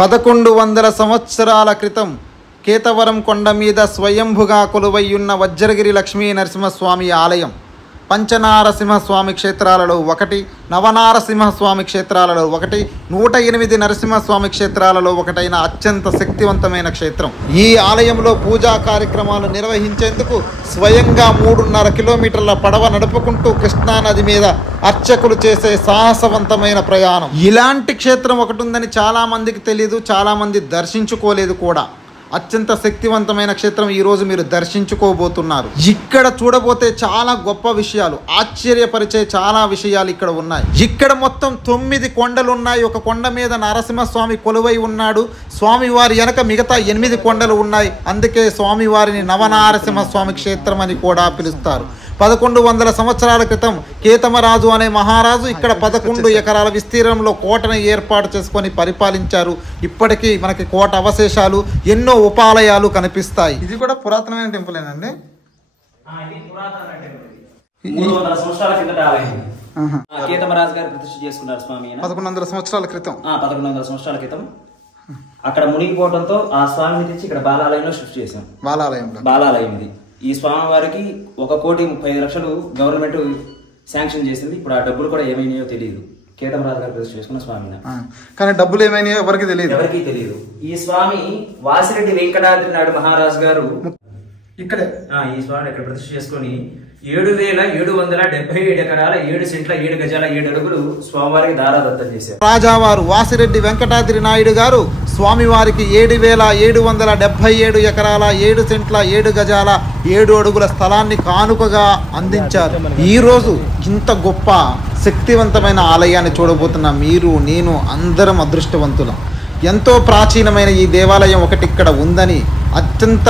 1100 సంవత్సరాల క్రితం కేతవరం కొండ మీద స్వయంభుగా కొలువయ్యున్న వజ్రగిరి లక్ష్మీ నరసింహస్వామి ఆలయం పంచనారసింహస్వామి క్షేత్రాలలో ఒకటి, నవనారసింహస్వామి క్షేత్రాలలో ఒకటి, 108 నరసింహస్వామి క్షేత్రాలలో ఒకటైన అత్యంత శక్తివంతమైన క్షేత్రం. ఈ ఆలయంలో పూజా కార్యక్రమాలు నిర్వహించేందుకు స్వయంగా 3.5 కిలోమీటర్ల పడవ నడుపుకుంటూ కృష్ణానది మీద అర్చకులు చేసే సాహసవంతమైన ప్రయాణం. ఇలాంటి క్షేత్రం ఒకటి ఉందని చాలామందికి తెలియదు, చాలామంది దర్శించుకోలేదు కూడా. అత్యంత శక్తివంతమైన క్షేత్రం ఈరోజు మీరు దర్శించుకోబోతున్నారు. ఇక్కడ చూడబోతే చాలా గొప్ప విషయాలు, ఆశ్చర్యపరిచే చాలా విషయాలు ఇక్కడ ఉన్నాయి. ఇక్కడ మొత్తం 9 కొండలు ఉన్నాయి. ఒక కొండ మీద నరసింహస్వామి కొలువై ఉన్నాడు. స్వామివారి వెనక మిగతా 8 కొండలు ఉన్నాయి. అందుకే స్వామివారిని నవనారసింహస్వామి క్షేత్రం అని కూడా పిలుస్తారు. 1100 సంవత్సరాల క్రితం కేతమరాజు అనే మహారాజు ఇక్కడ 11 ఎకరాల విస్తీర్ణంలో కోటను ఏర్పాటు చేసుకొని పరిపాలించారు. ఇప్పటికీ మనకి కోట అవశేషాలు, ఎన్నో ఉపాలయాలు కనిపిస్తాయి. ఇది కూడా పురాతనమైన టెంపులేనండి. 300 సంవత్సరాల కిందట కేతమరాజు గారు ప్రతిష్ఠ చేసుకున్నారు స్వామి. 1100 సంవత్సరాల క్రితం 1100 సంవత్సరాల క్రితం అక్కడ మునిగిపోవడంతో ఆ స్వామిని తెచ్చి ఇక్కడ బాలాలయంలో సృష్టి చేశాం. బాలాలయం ఇది. ఈ స్వామి వారికి 1,35,00,000 గవర్నమెంట్ శాంక్షన్ చేసింది. ఇప్పుడు ఆ డబ్బులు కూడా ఏమైనాయో తెలియదు. కేతమరాజు గారు ప్రతిష్ఠ చేసుకున్న స్వామిని, కానీ డబ్బులు ఏమైనాయో ఎవరికి తెలియదు. ఈ స్వామి వాసిరెడ్డి వెంకటాద్రి నాయుడు మహారాజు గారు ఇక్కడే ఈ స్వామిని ఇక్కడ ప్రతిష్ఠ చేసుకుని 7,777 ఎకరాల 7 సెంట్ల 7 గజాల 7 అడుగులు స్వామివారికి దారాదత్తం చేశారు. రాజావారు వాసిరెడ్డి వెంకటాద్రి నాయుడు గారు స్వామివారికి 7,777 ఎకరాల 7 సెంట్ల 7 గజాల 7 అడుగుల స్థలాన్ని కానుకగా అందించారు. ఈరోజు ఇంత గొప్ప శక్తివంతమైన ఆలయాన్ని చూడబోతున్న మీరు, నేను అందరం అదృష్టవంతులం. ఎంతో ప్రాచీనమైన ఈ దేవాలయం ఒకటి ఇక్కడ ఉందని, అత్యంత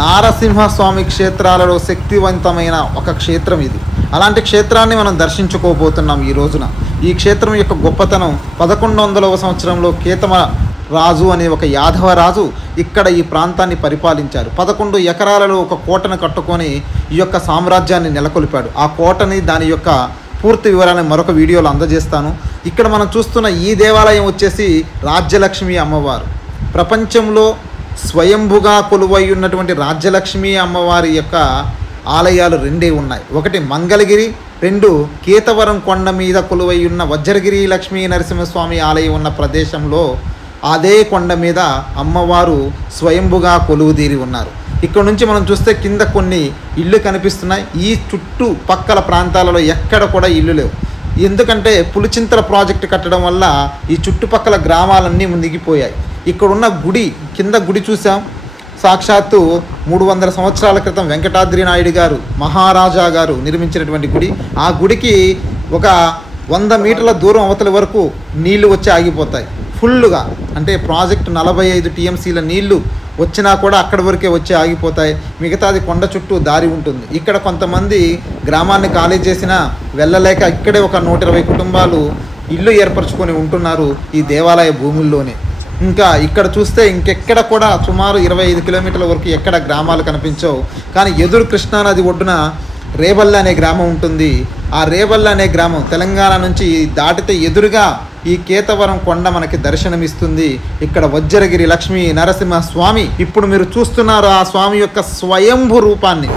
నారసింహస్వామి క్షేత్రాలలో శక్తివంతమైన ఒక క్షేత్రం ఇది. అలాంటి క్షేత్రాన్ని మనం దర్శించుకోబోతున్నాం ఈ రోజున. ఈ క్షేత్రం యొక్క గొప్పతనం 1100వ సంవత్సరంలో కేతమరాజు అనే ఒక యాదవ రాజు ఇక్కడ ఈ ప్రాంతాన్ని పరిపాలించారు. 11 ఎకరాలలో ఒక కోటను కట్టుకొని ఈ యొక్క సామ్రాజ్యాన్ని నెలకొల్పాడు. ఆ కోటని, దాని యొక్క పూర్తి వివరాన్ని మరొక వీడియోలో అందజేస్తాను. ఇక్కడ మనం చూస్తున్న ఈ దేవాలయం వచ్చేసి రాజ్యలక్ష్మి అమ్మవారు. ప్రపంచంలో స్వయంభుగా కొలువై ఉన్నటువంటి రాజ్యలక్ష్మి అమ్మవారి యొక్క ఆలయాలు 2 ఉన్నాయి. ఒకటి మంగళగిరి, 2 కేతవరం కొండ మీద కొలువై ఉన్న వజ్రగిరి లక్ష్మీ నరసింహస్వామి ఆలయం ఉన్న ప్రదేశంలో అదే కొండ మీద అమ్మవారు స్వయంభుగా కొలువుదీరి ఉన్నారు. ఇక్కడ నుంచి మనం చూస్తే కింద కొన్ని ఇళ్ళు కనిపిస్తున్నాయి. ఈ చుట్టూ పక్కల ప్రాంతాలలో ఎక్కడ కూడా ఇల్లు లేవు. ఎందుకంటే పులిచింతల ప్రాజెక్టు కట్టడం వల్ల ఈ చుట్టుపక్కల గ్రామాలన్నీ మునిగిపోయాయి. ఇక్కడున్న గుడి, కింద గుడి చూసాం. సాక్షాత్తు 300 సంవత్సరాల క్రితం వెంకటాద్రి నాయుడు గారు మహారాజా గారు నిర్మించినటువంటి గుడి. ఆ గుడికి ఒక 100 మీటర్ల దూరం అవతలి వరకు నీళ్లు వచ్చి ఆగిపోతాయి ఫుల్లుగా. అంటే ప్రాజెక్టు 45 టీఎంసీల నీళ్లు వచ్చినా కూడా అక్కడి వరకే వచ్చి ఆగిపోతాయి. మిగతాది కొండ చుట్టూ దారి ఉంటుంది. ఇక్కడ కొంతమంది గ్రామాన్ని ఖాళీ చేసినా వెళ్ళలేక ఇక్కడే ఒక 120 కుటుంబాలు ఇల్లు ఏర్పరచుకొని ఉంటున్నారు ఈ దేవాలయ భూముల్లోనే. ఇంకా ఇక్కడ చూస్తే ఇంకెక్కడ కూడా సుమారు 25 కిలోమీటర్ల వరకు ఎక్కడ గ్రామాలు కనిపించవు. కానీ ఎదురు కృష్ణానది ఒడ్డున రేబల్ల అనే గ్రామం ఉంటుంది. ఆ రేబల్ల అనే గ్రామం తెలంగాణ నుంచి దాటితే ఎదురుగా ఈ కేతవరం కొండ మనకి దర్శనమిస్తుంది. ఇక్కడ వజ్రగిరి లక్ష్మీ నరసింహ స్వామి. ఇప్పుడు మీరు చూస్తున్నారు ఆ స్వామి యొక్క స్వయంభు రూపాన్ని.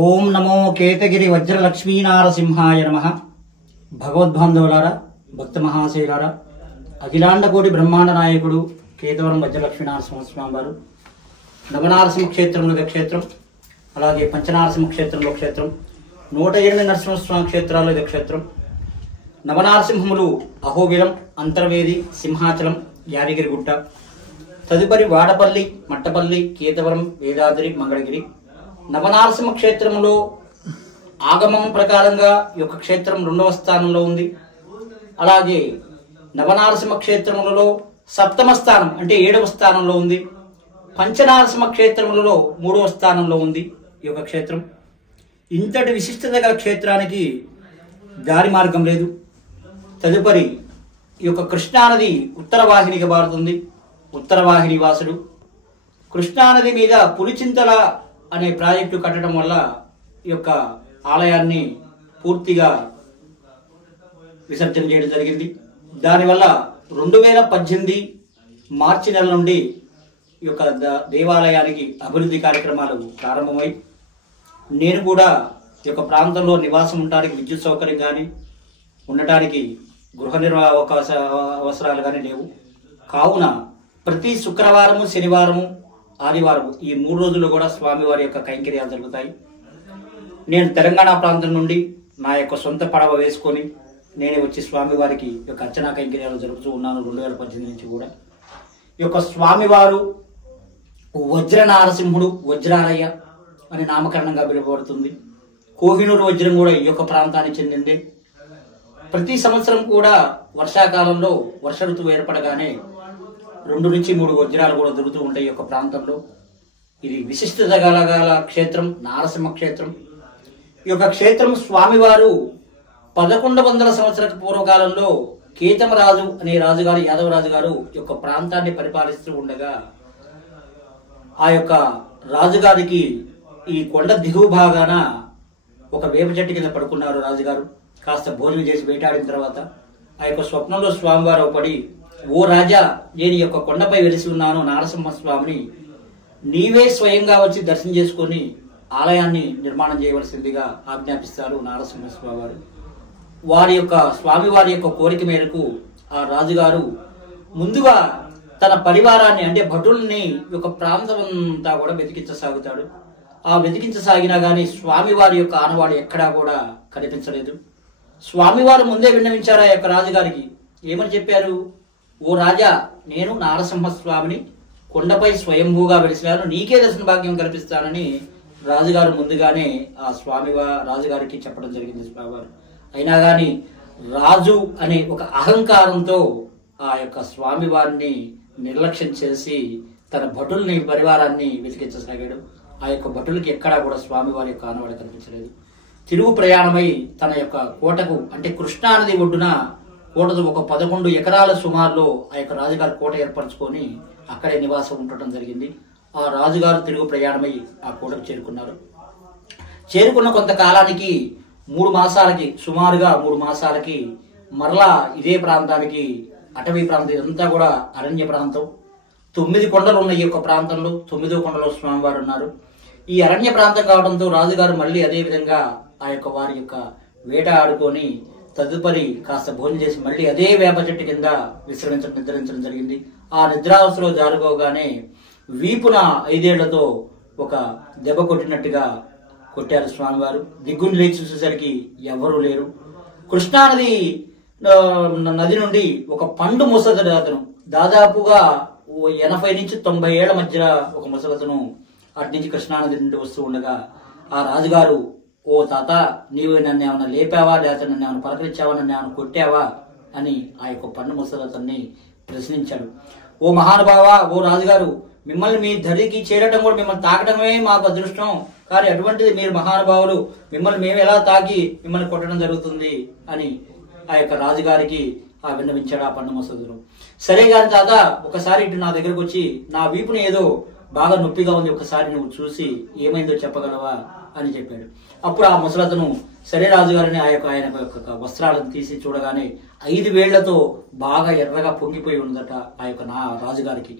ఓం నమో కేతగిరి వజ్రలక్ష్మీ నారసింహాయ నమః. భగవద్బాంధవులారా, భక్త మహాశైలారా, అఖిలాండకోటి బ్రహ్మాండ నాయకుడు కేతవరం వజ్రలక్ష్మీ నరసింహస్వామి వారు నవనారసింహ క్షేత్రంలో క్షేత్రం, అలాగే పంచనారసింహ క్షేత్రంలో క్షేత్రం, 108 నరసింహస్వామి క్షేత్రాల్లో ఇది క్షేత్రం. నవనారసింహములు అహోబిలం, అంతర్వేది, సింహాచలం, యాదగిరిగుట్ట, తదుపరి వాడపల్లి, మట్టపల్లి, కేతవరం, వేదాద్రి, మంగళగిరి. నవనారసింహ క్షేత్రంలో ఆగమం ప్రకారంగా ఈ యొక్క క్షేత్రం 2వ స్థానంలో ఉంది. అలాగే నవనారసింహ క్షేత్రములలో 7వ స్థానం అంటే 7వ స్థానంలో ఉంది. పంచనారసింహ క్షేత్రములలో 3వ స్థానంలో ఉంది ఈ యొక్క క్షేత్రం. ఇంతటి విశిష్టత గల క్షేత్రానికి దారి మార్గం లేదు. తదుపరి ఈ యొక్క కృష్ణానది ఉత్తర వాహినిగా మారుతుంది. ఉత్తర వాహిని వాసుడు కృష్ణానది మీద పులిచింతల అనే ప్రాజెక్టు కట్టడం వల్ల ఈ యొక్క ఆలయాన్ని పూర్తిగా విసర్జన చేయడం జరిగింది. దానివల్ల 2018 మార్చి నెల నుండి ఈ యొక్క దేవాలయానికి అభివృద్ధి కార్యక్రమాలు ప్రారంభమై నేను కూడా ఈ యొక్క ప్రాంతంలో నివాసం ఉండడానికి విద్యుత్ సౌకర్యం కానీ ఉండటానికి గృహ అవసరాలు కానీ లేవు. కావున ప్రతి శుక్రవారము, శనివారము, ఆదివారము ఈ 3 రోజులు కూడా స్వామివారి యొక్క కైంకర్యాలు జరుగుతాయి. నేను తెలంగాణ ప్రాంతం నుండి నా యొక్క సొంత పడవ వేసుకొని నేనే వచ్చి స్వామివారికి యొక్క అర్చనా కైంకర్యాలు జరుపుతూ ఉన్నాను 2018 నుంచి కూడా. ఈ యొక్క స్వామివారు వజ్ర నారసింహుడు, వజ్రాలయ్య అని నామకరణంగా పిలువబడుతుంది. కోహినూరు వజ్రం కూడా ఈ యొక్క ప్రాంతానికి చెందిందే. ప్రతి సంవత్సరం కూడా వర్షాకాలంలో వర్ష ఋతువు ఏర్పడగానే 2 నుంచి 3 వజ్రాలు కూడా దొరుకుతూ ఉంటాయి ఈ యొక్క ప్రాంతంలో. ఇది విశిష్టత గల క్షేత్రం, నారసింహ క్షేత్రం. ఈ యొక్క క్షేత్రం స్వామివారు 1100 సంవత్సరాల పూర్వకాలంలో కేతమరాజు అనే రాజుగారు, యాదవరాజు గారు ఈ యొక్క ప్రాంతాన్ని పరిపాలిస్తూ ఉండగా ఆ యొక్క రాజుగారికి ఈ కొండ దిగువ భాగాన ఒక వేప చెట్టు కింద పడుకున్నారు రాజుగారు. కాస్త భోజనం చేసి వేటాడిన తర్వాత ఆ యొక్క స్వప్నంలో స్వామివారు పడి, ఓ రాజా, నేను ఈ యొక్క కొండపై వెలిసి ఉన్నాను నారసింహస్వామిని, నీవే స్వయంగా వచ్చి దర్శనం చేసుకుని ఆలయాన్ని నిర్మాణం చేయవలసిందిగా ఆజ్ఞాపిస్తారు నారసింహస్వామి వారు. వారి యొక్క స్వామివారి యొక్క కోరిక మేరకు ఆ రాజుగారు ముందుగా తన పరివారాన్ని అంటే భటుల్ని యొక్క ప్రాంతం అంతా కూడా వెతికించసాగుతాడు. ఆ వెతికించసాగినా గానీ స్వామివారి యొక్క ఆనవాడు ఎక్కడా కూడా కనిపించలేదు. స్వామివారు ముందే విన్నవించారు ఆ యొక్క రాజుగారికి. ఏమని చెప్పారు? ఓ రాజా, నేను నారసింహస్వామిని కొండపై స్వయంభూగా వెలిసినాను, నీకే దర్శన భాగ్యం కల్పిస్తానని రాజుగారు ముందుగానే ఆ రాజుగారికి చెప్పడం జరిగింది స్వామివారు. అయినా గాని రాజు అనే ఒక అహంకారంతో ఆ యొక్క స్వామివారిని నిర్లక్ష్యం చేసి తన భటుల్ని పరివారాన్ని వెతికించసాగాడు. ఆ యొక్క భటులకి ఎక్కడా కూడా స్వామివారి యొక్క ఆనవాడు కనిపించలేదు. తిరుగు ప్రయాణమై తన యొక్క కోటకు అంటే కృష్ణానది ఒడ్డున కోటకు ఒక 11 ఎకరాల సుమారులో ఆ యొక్క రాజుగారి కోట ఏర్పరచుకొని అక్కడే నివాసం ఉండటం జరిగింది. ఆ రాజుగారు తిరుగు ప్రయాణమై ఆ కోటకు చేరుకున్నారు. చేరుకున్న కొంతకాలానికి 3 మాసాలకి సుమారుగా 3 మాసాలకి మరలా ఇదే ప్రాంతానికి అటవీ ప్రాంతం, ఇదంతా కూడా అరణ్య ప్రాంతం. 9 కొండలు ఉన్న ఈ యొక్క ప్రాంతంలో 9వ కొండలో స్వామివారు ఉన్నారు. ఈ అరణ్య ప్రాంతం కావడంతో రాజుగారు మళ్ళీ అదే విధంగా ఆ యొక్క వారి యొక్క వేట ఆడుకొని తదుపరి కాస్త భోజనం చేసి మళ్ళీ అదే వేప చెట్టు కింద నిద్రించడం జరిగింది. ఆ నిద్రావస్థలో జారుకోగానే వీపున 5 ఏళ్లతో ఒక దెబ్బ కొట్టినట్టుగా కొట్టారు స్వామివారు. దిగ్గుని లేచి చూసేసరికి ఎవరూ లేరు. కృష్ణానది నది నుండి ఒక పండు ముసలి అతను దాదాపుగా 80 నుంచి 90 ఏళ్ల మధ్య ఒక ముసలతను అటు నుంచి కృష్ణానది నుండి వస్తూ ఉండగా ఆ రాజుగారు, ఓ తాత, నీవు నన్ను ఏమైనా లేపావా, లేకపోతే నన్ను ఏమైనా పలకరించావా, నన్ను ఏమైనా కొట్టావా అని ఆ యొక్క పండు ముసలతన్ని ప్రశ్నించాడు. ఓ మహానుభావా, ఓ రాజుగారు, మిమ్మల్ని మీ ధరికి చేరటం కూడా, మిమ్మల్ని తాకటమే మాకు అదృష్టం, కానీ అటువంటిది మీరు మహానుభావులు, మిమ్మల్ని మేము ఎలా తాకి మిమ్మల్ని కొట్టడం జరుగుతుంది అని ఆ యొక్క రాజుగారికి ఆ విన్నవించాడు ఆ పండు ముసలుడు. సరే గాని తాత, ఒకసారి ఇటు నా దగ్గరకు వచ్చి నా వీపుని ఏదో బాగా నొప్పిగా ఉంది, ఒకసారి నువ్వు చూసి ఏమైందో చెప్పగలవా అని చెప్పాడు. అప్పుడు ఆ ముసలతను సరే రాజుగారిని ఆయన యొక్క వస్త్రాలను తీసి చూడగానే 5 వేళ్లతో బాగా ఎర్రగా పొంగిపోయి ఉందట ఆ యొక్క నా రాజుగారికి.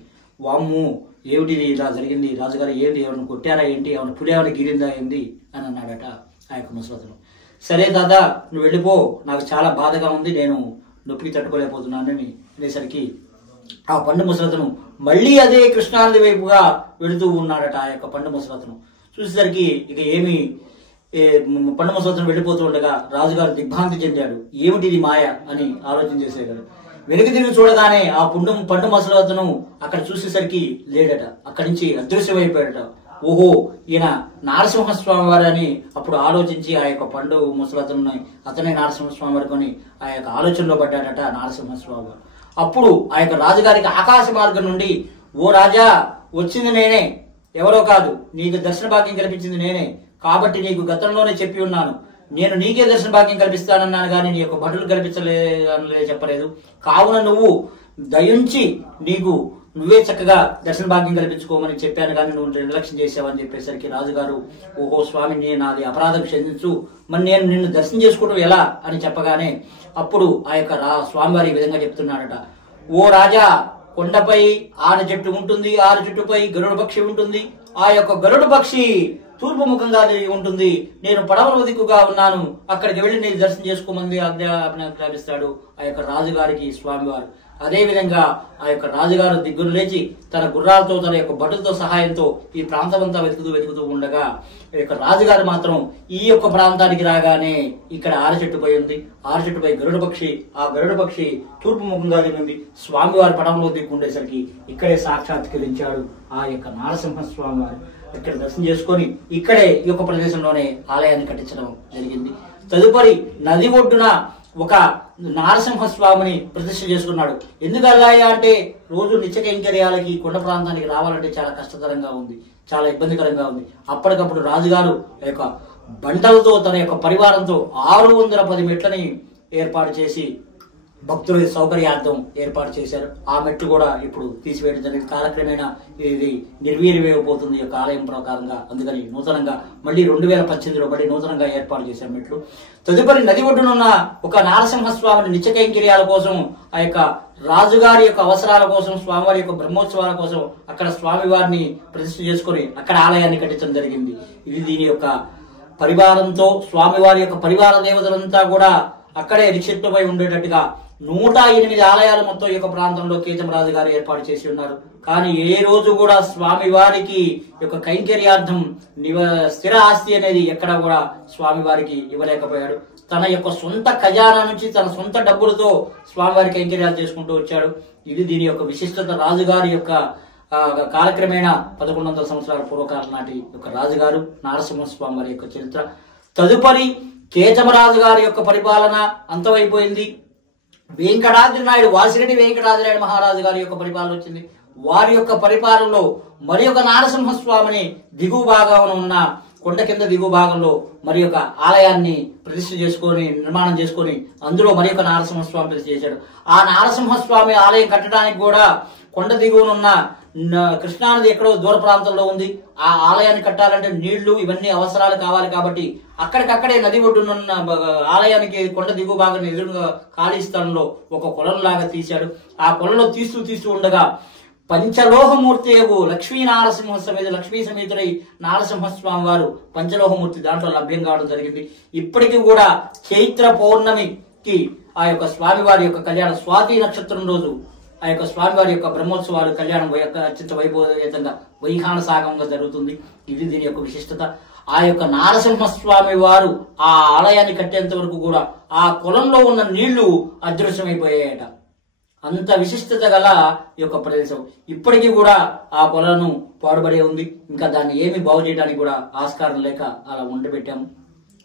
వామ్ము, ఏమిటిది ఇలా జరిగింది రాజుగారు, ఏంటి, ఎవరిని కొట్టారా ఏంటి, ఎవరిని పుడేవాడిని గిరిందా ఏంది అని అన్నాడట ఆ యొక్క ముసలతను. సరే దాదా, నువ్వు వెళ్ళిపో, నాకు చాలా బాధగా ఉంది, నేను నొప్పికి తట్టుకోలేకపోతున్నానని అనేసరికి ఆ పండు ముసలతను మళ్ళీ అదే కృష్ణానది వైపుగా వెళుతూ ఉన్నాడట ఆ యొక్క పండు ముసలతను. చూసేసరికి ఇక ఏమి పండు ముసలతను వెళ్ళిపోతూ ఉండగా రాజుగారు దిగ్భ్రాంతి చెందాడు. ఏమిటిది మాయ అని ఆలోచన చేసేవాడు. వెనుక తిరిగి చూడగానే ఆ పండు ముసలతను అక్కడ చూసేసరికి లేడట. అక్కడి నుంచి అదృశ్యమైపోయాడట. ఓహో, ఈయన నారసింహస్వామి వారు అని అప్పుడు ఆలోచించి ఆ యొక్క పండు ముసలతను అతనే నారసింహస్వామి వారు కొని ఆ యొక్క ఆలోచనలో పడ్డాడట నారసింహస్వామి వారు. అప్పుడు ఆ యొక్క రాజుగారికి ఆకాశ మార్గం నుండి, ఓ రాజా, వచ్చింది నేనే, ఎవరో కాదు, నీకు దర్శన భాగ్యం కల్పించింది నేనే. కాబట్టి నీకు గతంలోనే చెప్పి ఉన్నాను, నేను నీకే దర్శన భాగ్యం కల్పిస్తానన్నాను కానీ నీ యొక్క భటులు కల్పించలే చెప్పలేదు. కావున నువ్వు దయించి నువ్వే చక్కగా దర్శన భాగ్యం కల్పించుకోమని చెప్పాను కానీ నువ్వు నిర్లక్ష్యం చేసావని చెప్పేసరికి రాజుగారు, ఓహో స్వామి, నేను నాది అపరాధం క్షమించు, మరి నేను నిన్ను దర్శనం చేసుకోవడం ఎలా అని చెప్పగానే అప్పుడు ఆ యొక్క స్వామివారి ఈ విధంగా చెప్తున్నాడట, ఓ రాజా, కొండపై 6 చెట్టు ఉంటుంది, 6 చెట్టుపై గరుడ పక్షి ఉంటుంది. ఆ యొక్క గరుడ పక్షి తూర్పు ముఖంగా ఉంటుంది. నేను పడమర దిక్కుగా ఉన్నాను, అక్కడికి వెళ్లి నేను దర్శనం చేసుకోమంది ఆజ్ఞాపిస్తాడు ఆ యొక్క రాజుగారికి స్వామివారు. అదే విధంగా ఆ యొక్క రాజుగారు దిగ్గులు లేచి తన గుర్రాలతో తన యొక్క భటులతో సహాయంతో ఈ ప్రాంతం అంతా వెతుకుతూ ఉండగా ఈ యొక్క రాజుగారు మాత్రం ఈ యొక్క ప్రాంతానికి రాగానే ఇక్కడ 6 చెట్టుపై ఉంది, 6 చెట్టుపై గరుడ పక్షి. ఆ గరుడ పక్షి తూర్పు ముఖంగా దిగింది. స్వామివారి పడంలో దిక్కు ఉండేసరికి ఇక్కడే సాక్షాత్కరించాడు ఆ యొక్క నారసింహ స్వామివారు. ఇక్కడ దర్శనం చేసుకొని ఇక్కడే ఈ యొక్క ప్రదేశంలోనే ఆలయాన్ని కట్టించడం జరిగింది. తదుపరి నది ఒడ్డున ఒక నారసింహస్వామిని ప్రతిష్ఠ చేసుకున్నాడు. ఎందుకల్లా అంటే రోజు నిత్య కైంకర్యాలకి కొండ ప్రాంతానికి రావాలంటే చాలా కష్టతరంగా ఉంది, చాలా ఇబ్బందికరంగా ఉంది. అప్పటికప్పుడు రాజుగారు యొక్క బండలతో తన యొక్క పరివారంతో 610 మెట్లని ఏర్పాటు చేసి భక్తుల సౌకర్యార్థం ఏర్పాటు చేశారు. ఆ మెట్లు కూడా ఇప్పుడు తీసివేయడం జరిగింది. కాలక్రమేణా ఇది నిర్వీర్యమైపోతుంది ఈ యొక్క ఆలయం ప్రకారంగా. అందుకని నూతనంగా మళ్ళీ 2018లో మళ్ళీ నూతనంగా ఏర్పాటు చేశారు మెట్లు. తదుపరి నది ఒడ్డునున్న ఒక నారసింహస్వామిని నిత్య కైంకర్యాల కోసం, ఆ యొక్క రాజుగారి యొక్క అవసరాల కోసం, స్వామివారి యొక్క బ్రహ్మోత్సవాల కోసం అక్కడ స్వామివారిని ప్రతిష్ఠ చేసుకుని అక్కడ ఆలయాన్ని కట్టించడం జరిగింది. ఇది దీని యొక్క పరివారంతో స్వామివారి యొక్క పరివార దేవతలంతా కూడా అక్కడే నిక్షిప్తమై ఉండేటట్టుగా 108 ఆలయాలు మొత్తం ఈ యొక్క ప్రాంతంలో కేశమరాజు గారు ఏర్పాటు చేసి ఉన్నారు. కానీ ఏ రోజు కూడా స్వామివారికి యొక్క కైంకర్యార్థం స్థిర ఆస్తి అనేది ఎక్కడ కూడా స్వామివారికి ఇవ్వలేకపోయాడు. తన యొక్క సొంత ఖజానా నుంచి తన సొంత డబ్బులతో స్వామివారి కైంకర్యాలు చేసుకుంటూ వచ్చాడు. ఇది దీని యొక్క విశిష్టత. రాజుగారి యొక్క కాలక్రమేణా 1100 సంవత్సరాల పూర్వకాలం నాటి యొక్క రాజుగారు నారసింహస్వామి వారి యొక్క చరిత్ర. తదుపరి కేశమరాజు గారి యొక్క పరిపాలన అంతమైపోయింది. వెంకటాద్రి నాయుడు, వాసిరెడ్డి వెంకటాద్రి నాయుడు మహారాజు గారి యొక్క పరిపాలన వచ్చింది. వారి యొక్క పరిపాలనలో మరి ఒక నారసింహస్వామిని దిగువ భాగంలో ఉన్న కొండ కింద దిగువ భాగంలో మరి ఒక ఆలయాన్ని ప్రతిష్ఠ చేసుకొని నిర్మాణం చేసుకొని అందులో మరి ఒక నారసింహస్వామి ప్రతిష్ఠ చేశాడు. ఆ నారసింహస్వామి ఆలయం కట్టడానికి కూడా కొండ దిగువనున్న కృష్ణానది ఎక్కడో దూర ప్రాంతంలో ఉంది. ఆ ఆలయాన్ని కట్టాలంటే నీళ్లు ఇవన్నీ అవసరాలు కావాలి. కాబట్టి అక్కడికక్కడే నది ఒడ్డునున్న ఆలయానికి కొండ దిగువ భాగాన్ని ఎదురుగా ఖాళీ స్థలంలో ఒక కొలంలాగా తీశాడు. ఆ కొలలో తీస్తూ ఉండగా పంచలోహమూర్తి లక్ష్మీ నారసింహ సమేత లక్ష్మీ సమేతుడై నారసింహస్వామి వారు పంచలోహమూర్తి దాంట్లో లభ్యం కావడం జరిగింది. ఇప్పటికీ కూడా చైత్ర పౌర్ణమికి ఆ యొక్క స్వామివారి యొక్క కళ్యాణం, స్వాతి నక్షత్రం రోజు ఆ యొక్క స్వామివారి యొక్క బ్రహ్మోత్సవాలు కళ్యాణం అత్యంత వైభవంగా వైఖాన సాగంగా జరుగుతుంది. ఇది దీని యొక్క విశిష్టత. ఆ యొక్క నారసింహస్వామి వారు ఆ ఆలయాన్ని కట్టేంత వరకు కూడా ఆ కులంలో ఉన్న నీళ్లు అదృశ్యమైపోయాయట. అంత విశిష్టత గల ఈ యొక్క ప్రదేశం. ఇప్పటికీ కూడా ఆ కొలను పాడుబడి ఉంది. ఇంకా దాన్ని ఏమి బాగు చేయడానికి కూడా ఆస్కారం లేక అలా ఉండబెట్టాము.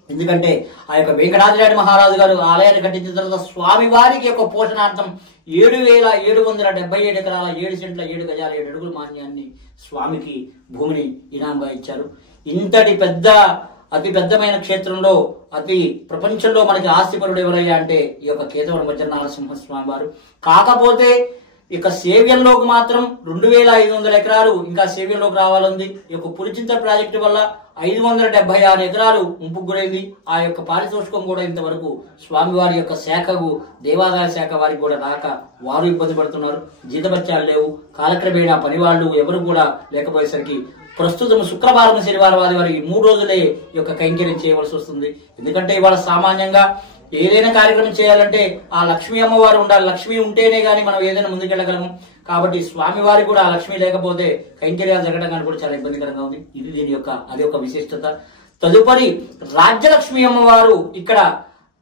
ఎందుకంటే ఆ యొక్క వెంకటాద్రి మహారాజు గారు ఆలయాన్ని కట్టించిన తర్వాత స్వామి వారికి యొక్క పోషణార్థం 7,777 ఎకరాల 7 సెంట్ల 7 గజాల 7 అడుగుల మాన్యాన్ని స్వామికి భూమిని ఇనాంగా ఇచ్చారు. ఇంతటి అతి పెద్దమైన క్షేత్రంలో ప్రపంచంలో మనకి ఆస్తిపరుడు ఎవరయ్యా అంటే ఈ యొక్క కేశవరం వజ్రనారసింహస్వామి వారు. కాకపోతే ఇక సేవ్యంలోకి మాత్రం 2,500 ఎకరాలు ఇంకా సేవ్యంలోకి రావాలంది. ఈ యొక్క పులిచింత ప్రాజెక్టు వల్ల 576 ఎకరాలు ముంపుకు గురైంది. ఆ యొక్క పారితోషికం కూడా ఇంతవరకు స్వామివారి యొక్క శాఖకు దేవాదాయ శాఖ వారికి కూడా రాక వారు ఇబ్బంది పడుతున్నారు. జీతభత్యాలు లేవు. కాలక్రమేణా పనివాళ్లు ఎవరు కూడా లేకపోయేసరికి ప్రస్తుతం శుక్రవారం, శనివారం, ఆదివారం ఈ 3 రోజులే ఈ యొక్క కైంకర్యం చేయవలసి వస్తుంది. ఎందుకంటే ఇవాళ సామాన్యంగా ఏదైనా కార్యక్రమం చేయాలంటే ఆ లక్ష్మీ అమ్మవారు ఉండాలి. లక్ష్మి ఉంటేనే గానీ మనం ఏదైనా ముందుకెళ్ళగలము. కాబట్టి స్వామివారి కూడా ఆ లక్ష్మి లేకపోతే కైంకర్యాలు జరగడం కానీ కూడా చాలా ఇబ్బందికరంగా ఉంది. ఇది దీని యొక్క అది ఒక విశిష్టత. తదుపరి రాజ్యలక్ష్మి అమ్మవారు ఇక్కడ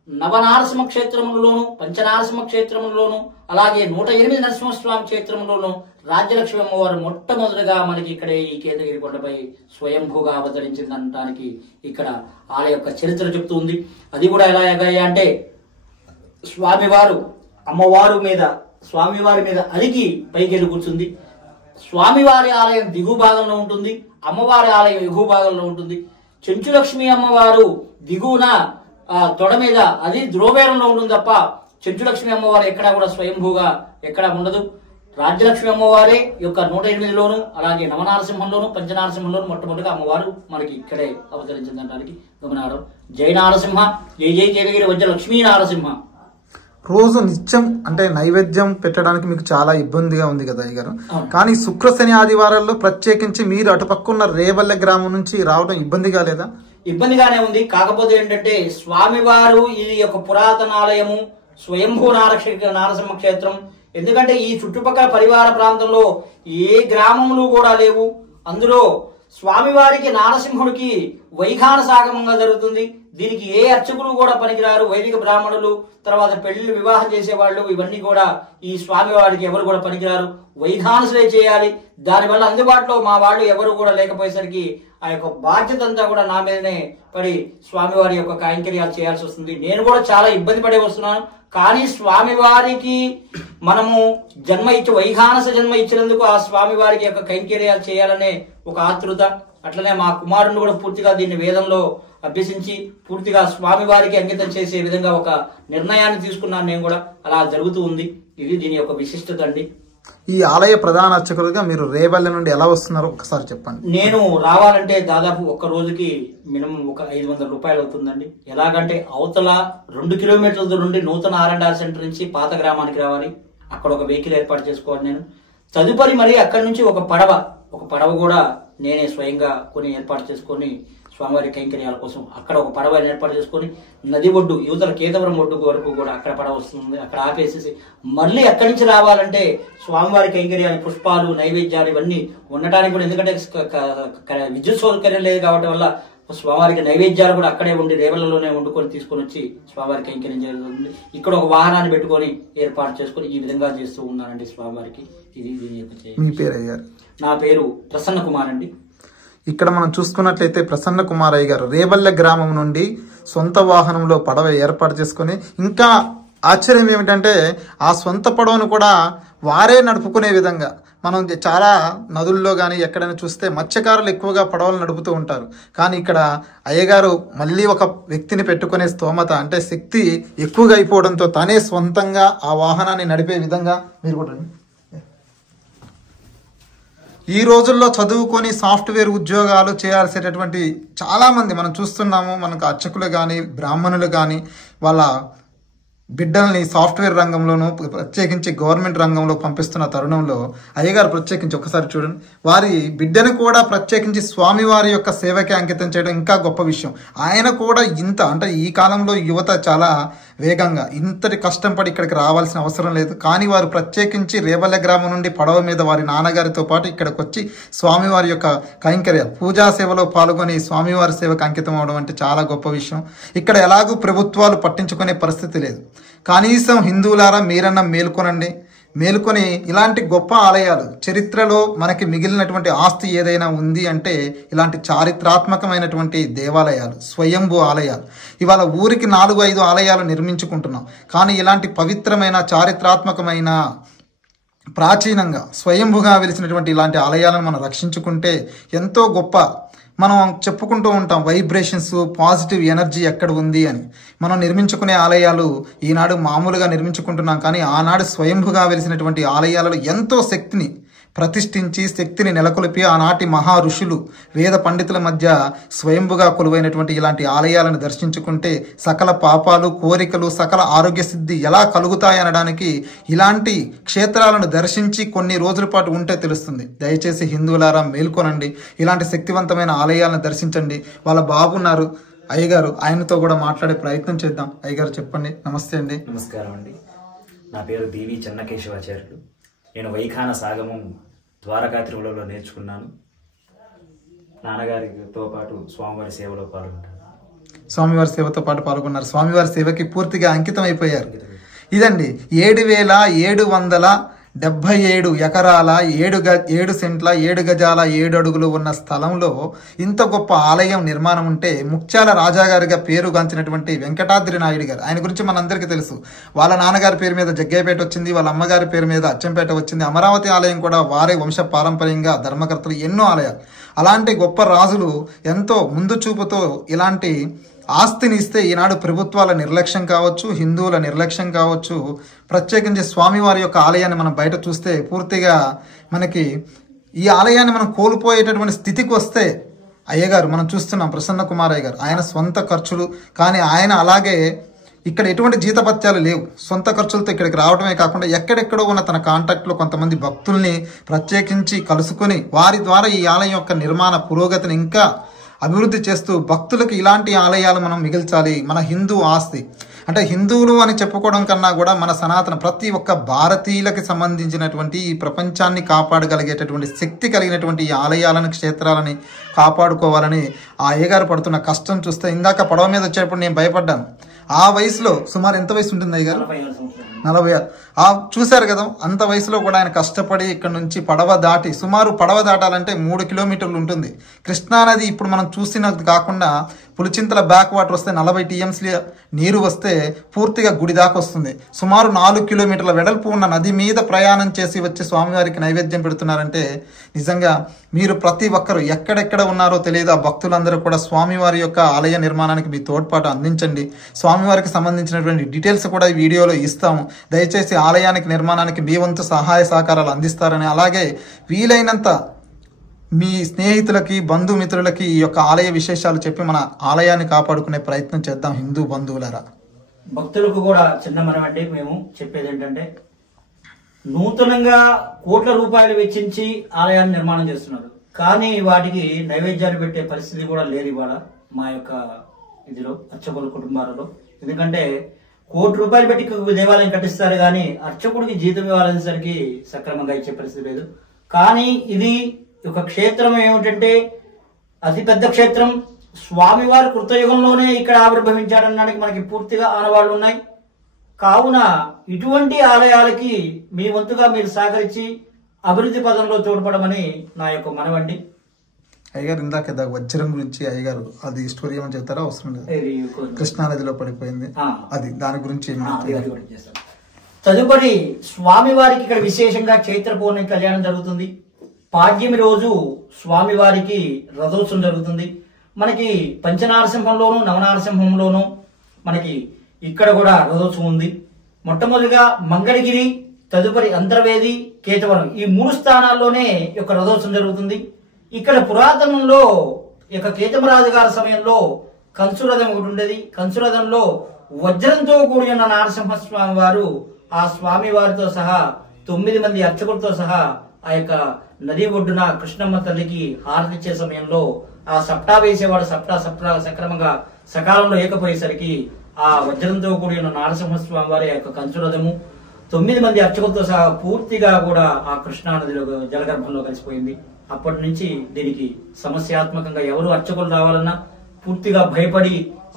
నవనారసింహ క్షేత్రములలోను, పంచనారసింహ క్షేత్రములలోను, అలాగే 108 నరసింహస్వామి క్షేత్రంలోను రాజ్యలక్ష్మి అమ్మవారు మొట్టమొదటిగా మనకి ఇక్కడ ఈ కేతగిరి కొండపై స్వయంభూగా అవతరించిందనడానికి ఇక్కడ ఆలయ యొక్క చరిత్ర చెప్తూ ఉంది. అది కూడా ఎలాగా అంటే స్వామివారు స్వామివారి మీద అలిగి పైకి వెళ్ళి కూర్చుంది. స్వామివారి ఆలయం దిగువ భాగంలో ఉంటుంది, అమ్మవారి ఆలయం ఎగువ భాగంలో ఉంటుంది. చెంచులక్ష్మి అమ్మవారు దిగువన తొడ మీద అది ద్రోవేరంలో ఉంటుంది తప్ప చెంచులక్ష్మి అమ్మవారు ఎక్కడా కూడా స్వయంభూగా ఎక్కడా ఉండదు. రాజ్యలక్ష్మి అమ్మవారే యొక్క 108లోను అలాగే నవనారసింహంలోను పంచనారసింహంలోను మొట్టమొదటిగా అమ్మవారు మనకి ఇక్కడే అవతరించిందనడానికి గమనారం. జై నారసింహ, జై జై జయగిరి వజ్ర లక్ష్మీ నారసింహ. రోజు నిత్యం అంటే నైవేద్యం పెట్టడానికి మీకు చాలా ఇబ్బందిగా ఉంది కదా అయ్య గారు, కానీ శుక్ర శని ఆదివారాల్లో ప్రత్యేకించి మీరు అటుపక్కున్న రేవల్లె గ్రామం నుంచి రావడం ఇబ్బందిగా లేదా? ఇబ్బందిగానే ఉంది. కాకపోతే ఏంటంటే స్వామివారు ఇది ఒక పురాతన ఆలయము, స్వయంభూ నారసింహ క్షేత్రం. ఎందుకంటే ఈ చుట్టుపక్కల పరివార ప్రాంతంలో ఏ గ్రామములు కూడా లేవు. అందులో స్వామివారికి నారసింహుడికి వైఖాన సాగమంగా జరుగుతుంది. దీనికి ఏ అర్చకులు కూడా పనికిరారు. వైదిక బ్రాహ్మణులు, తర్వాత పెళ్లి వివాహం చేసేవాళ్ళు, ఇవన్నీ కూడా ఈ స్వామివారికి ఎవరు కూడా పనికిరారు. వైఖానసులే చేయాలి. దానివల్ల అందుబాటులో మా వాళ్ళు ఎవరు కూడా లేకపోయేసరికి ఆ యొక్క బాధ్యత అంతా కూడా నా మీదనే పడి స్వామివారి యొక్క కైంకర్యాలు చేయాల్సి వస్తుంది. నేను కూడా చాలా ఇబ్బంది పడే వస్తున్నాను. కానీ స్వామివారికి మనము జన్మ ఇచ్చి వైఖానస జన్మ ఇచ్చినందుకు ఆ స్వామివారికి యొక్క కైంకర్యాలు చేయాలనే ఒక ఆతృత. అట్లనే మా కుమారుని కూడా పూర్తిగా దీన్ని వేదంలో అభ్యసించి పూర్తిగా స్వామివారికి అంకితం చేసే విధంగా ఒక నిర్ణయాన్ని తీసుకున్నాను. నేను కూడా అలా జరుగుతూ ఉంది. ఇది దీని యొక్క విశిష్టత అండి. ఈ ఆలయ ప్రధాన అర్చకులుగా మీరు రేవల్లె నుండి ఎలా వస్తున్నారో ఒకసారి చెప్పండి. నేను రావాలంటే దాదాపు ఒక్క రోజుకి మినిమం ఒక 500 రూపాయలు అవుతుందండి. ఎలాగంటే అవతల 2 కిలోమీటర్ల దూరం నుండి నూతన R&R సెంటర్ నుంచి పాత గ్రామానికి రావాలి. అక్కడ ఒక వెహికల్ ఏర్పాటు చేసుకోవాలి నేను. తదుపరి మరి అక్కడి నుంచి ఒక పడవ కూడా నేనే స్వయంగా కొని ఏర్పాటు చేసుకొని స్వామివారి కైంకర్యాల కోసం అక్కడ ఒక పడవ ఏర్పాటు చేసుకొని నది ఒడ్డు యువతల కేతవరం ఒడ్డు వరకు కూడా అక్కడ పడవ వస్తుంది. అక్కడ ఆపేసేసి మళ్ళీ అక్కడి నుంచి రావాలంటే స్వామివారి కైంకర్యాలు, పుష్పాలు, నైవేద్యాలు ఇవన్నీ ఉండటానికి కూడా, ఎందుకంటే విద్యుత్ సౌకర్యం లేదు కాబట్టి వల్ల స్వామివారికి నైవేద్యాలు కూడా అక్కడే ఉండి రేవలలోనే వండుకొని తీసుకొని వచ్చి స్వామివారికి కైంకర్యం జరుగుతుంది. ఇక్కడ ఒక వాహనాన్ని పెట్టుకొని ఏర్పాటు చేసుకొని ఈ విధంగా చేస్తూ ఉన్నానండి స్వామివారికి. ఇది దీని యొక్క. మీ పేరు అయ్యారు? నా పేరు ప్రసన్న కుమార్ అండి. ఇక్కడ మనం చూసుకున్నట్లయితే ప్రసన్న కుమారయ్య గారు రేవల్లె గ్రామం నుండి సొంత వాహనంలో పడవ ఏర్పాటు చేసుకుని, ఇంకా ఆశ్చర్యం ఏమిటంటే ఆ సొంత పడవను కూడా వారే నడుపుకునే విధంగా, మనం చాలా నదుల్లో కానీ ఎక్కడైనా చూస్తే మత్స్యకారులు ఎక్కువగా పడవలు నడుపుతూ ఉంటారు. కానీ ఇక్కడ అయ్యగారు మళ్ళీ ఒక వ్యక్తిని పెట్టుకునే స్తోమత అంటే శక్తి ఎక్కువగా అయిపోవడంతో తనే సొంతంగా ఆ వాహనాన్ని నడిపే విధంగా మీరు కూడా. ఈ రోజుల్లో చదువుకొని సాఫ్ట్వేర్ ఉద్యోగాలు చేయాల్సేటటువంటి చాలామంది మనం చూస్తున్నాము. మనకు అర్చకులు కానీ బ్రాహ్మణులు కానీ వాళ్ళ బిడ్డల్ని సాఫ్ట్వేర్ రంగంలోనూ ప్రత్యేకించి గవర్నమెంట్ రంగంలో పంపిస్తున్న తరుణంలో అయ్యగారు ప్రత్యేకించి ఒకసారి చూడండి, వారి బిడ్డను కూడా ప్రత్యేకించి స్వామివారి యొక్క సేవకే అంకితం చేయడం ఇంకా గొప్ప విషయం. ఆయన కూడా ఇంత అంటే ఈ కాలంలో యువత చాలా వేగంగా ఇంతటి కష్టం పడి ఇక్కడికి రావాల్సిన అవసరం లేదు. కానీ వారు ప్రత్యేకించి రేవల్లె గ్రామం నుండి పడవ మీద వారి నాన్నగారితో పాటు ఇక్కడికి వచ్చి స్వామివారి యొక్క కైంకర్య పూజా సేవలో పాల్గొని స్వామివారి సేవకు అంకితం అవడం అంటే చాలా గొప్ప విషయం. ఇక్కడ ఎలాగూ ప్రభుత్వాలు పట్టించుకునే పరిస్థితి లేదు. కనీసం హిందువులారా మీరన్నా మేలుకొని ఇలాంటి గొప్ప ఆలయాలు చరిత్రలో మనకి మిగిలినటువంటి ఆస్తి ఏదైనా ఉంది అంటే ఇలాంటి చారిత్రాత్మకమైనటువంటి దేవాలయాలు, స్వయంభూ ఆలయాలు. ఇవాళ ఊరికి 4-5 ఆలయాలు నిర్మించుకుంటున్నాం. కానీ ఇలాంటి పవిత్రమైన చారిత్రాత్మకమైన ప్రాచీనంగా స్వయంభూగా వెలిసినటువంటి ఇలాంటి ఆలయాలను మనం రక్షించుకుంటే ఎంతో గొప్ప. మనం చెప్పుకుంటూ ఉంటాం వైబ్రేషన్స్, పాజిటివ్ ఎనర్జీ ఎక్కడ ఉంది అని. మనం నిర్మించుకునే ఆలయాలు ఈనాడు మామూలుగా నిర్మించుకుంటున్నాం, కానీ ఆనాడు స్వయంభుగా వెలిసినటువంటి ఆలయాలలో ఎంతో శక్తిని ప్రతిష్ఠించి శక్తిని నెలకొల్పి ఆనాటి మహా ఋషులు వేద పండితుల మధ్య స్వయంభుగా కొలువైనటువంటి ఇలాంటి ఆలయాలను దర్శించుకుంటే సకల పాపాలు, కోరికలు, సకల ఆరోగ్య సిద్ధి ఎలా కలుగుతాయనడానికి ఇలాంటి క్షేత్రాలను దర్శించి కొన్ని రోజుల పాటు ఉంటే తెలుస్తుంది. దయచేసి హిందువులారా మేల్కొనండి, ఇలాంటి శక్తివంతమైన ఆలయాలను దర్శించండి. వాళ్ళ బాబు ఉన్నారు అయ్యగారు, ఆయనతో కూడా మాట్లాడే ప్రయత్నం చేద్దాం. అయ్యగారు చెప్పండి. నమస్తే అండి. నమస్కారం అండి. నా పేరు బీవీ చెన్నకేశవాచార్యులు. నేను వైఖాన సాగమం ద్వారకా తిరుమలలో నేర్చుకున్నాను. నాన్నగారితో పాటు స్వామివారి సేవలో పాల్గొంటాను. స్వామివారి సేవతో పాటు పాల్గొన్నారు. స్వామివారి సేవకి పూర్తిగా అంకితం అయిపోయారు. ఇదండి 7770 77 ఎకరాల 7 సెంట్ల 7 గజాల 7 అడుగులు ఉన్న స్థలంలో ఇంత గొప్ప ఆలయం నిర్మాణం ఉంటే ముత్యాల రాజాగారిగా పేరుగాంచినటువంటి వెంకటాద్రి నాయుడు గారు, ఆయన గురించి మనందరికీ తెలుసు. వాళ్ళ నాన్నగారి పేరు మీద జగ్గయ్యపేట వచ్చింది, వాళ్ళ అమ్మగారి పేరు మీద అచ్చంపేట వచ్చింది. అమరావతి ఆలయం కూడా వారే వంశ పారంపర్యంగా ధర్మకర్తలు, ఎన్నో ఆలయాలు. అలాంటి గొప్ప రాజులు ఎంతో ముందు చూపుతో ఇలాంటి ఆస్తిని ఇస్తే ఈనాడు ప్రభుత్వాల నిర్లక్ష్యం కావచ్చు, హిందువుల నిర్లక్ష్యం కావచ్చు, ప్రత్యేకించి స్వామివారి యొక్క ఆలయాన్ని మనం బయట చూస్తే పూర్తిగా మనకి ఈ ఆలయాన్ని మనం కోల్పోయేటటువంటి స్థితికి వస్తే, అయ్యగారు మనం చూస్తున్నాం ప్రసన్న కుమార్ అయ్య గారు, ఆయన సొంత ఖర్చులు, కానీ ఆయన అలాగే ఇక్కడ ఎటువంటి జీతపత్యాలు లేవు, సొంత ఖర్చులతో ఇక్కడికి రావడమే కాకుండా ఎక్కడెక్కడో ఉన్న తన కాంటాక్ట్లో కొంతమంది భక్తుల్ని ప్రత్యేకించి కలుసుకొని వారి ద్వారా ఈ ఆలయం యొక్క నిర్మాణ పురోగతిని ఇంకా అభివృద్ధి చేస్తూ భక్తులకు ఇలాంటి ఆలయాలు మనం మిగిల్చాలి. మన హిందూ ఆస్తి అంటే హిందువులు అని చెప్పుకోవడం కన్నా కూడా మన సనాతన ప్రతి ఒక్క భారతీయులకి సంబంధించినటువంటి ఈ ప్రపంచాన్ని కాపాడగలిగేటటువంటి శక్తి కలిగినటువంటి ఈ ఆలయాలను, క్షేత్రాలని కాపాడుకోవాలని ఆ అయ్యగారు పడుతున్న కష్టం చూస్తే, ఇందాక పడవ మీద వచ్చేటప్పుడు నేను భయపడ్డాను. ఆ వయసులో సుమారు ఎంత వయసు ఉంటుంది అయ్యగారు? 46. చూశారు కదా, అంత వయసులో కూడా ఆయన కష్టపడి ఇక్కడ నుంచి పడవ దాటి, సుమారు పడవ దాటాలంటే 3 కిలోమీటర్లు ఉంటుంది. కృష్ణానది ఇప్పుడు మనం చూసినది కాకుండా పులిచింతల బ్యాక్ వాటర్ వస్తే 40 TMs నీరు వస్తే పూర్తిగా గుడి దాకా వస్తుంది. సుమారు 4 కిలోమీటర్ల వెడల్పు ఉన్న నది మీద ప్రయాణం చేసి వచ్చి స్వామివారికి నైవేద్యం పెడుతున్నారంటే నిజంగా మీరు ప్రతి ఒక్కరు ఎక్కడెక్కడ ఉన్నారో తెలియదు, ఆ భక్తులందరూ కూడా స్వామివారి యొక్క ఆలయ నిర్మాణానికి మీ తోడ్పాటు అందించండి. స్వామివారికి సంబంధించినటువంటి డీటెయిల్స్ కూడా ఈ వీడియోలో ఇస్తాము. దయచేసి ఆలయానికి నిర్మాణానికి మీ వంతు సహాయ సహకారాలు అందిస్తారని, అలాగే వీలైనంత మీ స్నేహితులకి, బంధుమిత్రులకి ఈ యొక్క ఆలయ విశేషాలు చెప్పి మన ఆలయాన్ని కాపాడుకునే ప్రయత్నం చేద్దాం హిందూ బంధువులారా. భక్తులకు కూడా చిన్న మనమండి, మేము చెప్పేది ఏంటంటే, నూతనంగా కోట్ల రూపాయలు వెచ్చించి ఆలయాన్ని నిర్మాణం చేస్తున్నారు, కానీ వాటికి నైవేద్యాలు పెట్టే పరిస్థితి కూడా లేదు ఇవాళ మా యొక్క ఇదిలో అర్చకుల కుటుంబాలలో. ఎందుకంటే 1 కోటి రూపాయలు పెట్టి దేవాలయం కట్టిస్తారు, కానీ అర్చకుడికి జీతం ఇవ్వాలనేసరికి సక్రమంగా ఇచ్చే పరిస్థితి లేదు. కానీ ఇది ఒక క్షేత్రం ఏమిటంటే అతి పెద్ద క్షేత్రం, స్వామివారి కృతయుగంలోనే ఇక్కడ ఆవిర్భవించాడనడానికి మనకి పూర్తిగా ఆనవాళ్లు ఉన్నాయి. కావున ఇటువంటి ఆలయాలకి మీ వంతుగా మీరు సహకరించి అభివృద్ధి పదంలో తోడ్పడమని నా యొక్క మనవండి. అయ్యగారు ఇందాక వజ్రం గురించి అయ్యగారు అది స్టోరీ ఏమని చెప్తారా? అవసరం లేదు, కృష్ణానదిలో పడిపోయింది, అది దాని గురించి తదుపరి స్వామివారికి ఇక్కడ విశేషంగా చైత్ర పౌర్ణమి కళ్యాణం జరుగుతుంది. పాడ్యమి రోజు స్వామివారికి రథోత్సవం జరుగుతుంది. మనకి పంచనారసింహంలోను నవనారసింహంలోను మనకి ఇక్కడ కూడా రథోత్సవం ఉంది. మొట్టమొదటిగా మంగళగిరి, తదుపరి అంతర్వేది, కేతవరం, ఈ 3 స్థానాల్లోనే యొక్క రథోత్సవం జరుగుతుంది. ఇక్కడ పురాతనంలో యొక్క కేతమరాజు గారి సమయంలో కంచురథం ఒకటి ఉండేది. కంచురథంలో వజ్రంతో కూడిన నరసింహస్వామి వారు ఆ స్వామి వారితో సహా 9 మంది అర్చకులతో సహా ఆ యొక్క నది ఒడ్డున కృష్ణమ్మ తల్లికి హారతిచ్చే సమయంలో ఆ సప్టా వేసేవాడు సప్టా సక్రమంగా సకాలంలో ఏకపోయేసరికి ఆ వజ్రంతో కూడిన నరసింహస్వామి వారి యొక్క కంచురథము 9 మంది అర్చకులతో సహా పూర్తిగా కూడా ఆ కృష్ణా నదిలో జలగర్భంలో కలిసిపోయింది. అప్పటి నుంచి దీనికి సమస్యాత్మకంగా ఎవరు అర్చకులు రావాలన్నా పూర్తిగా భయపడి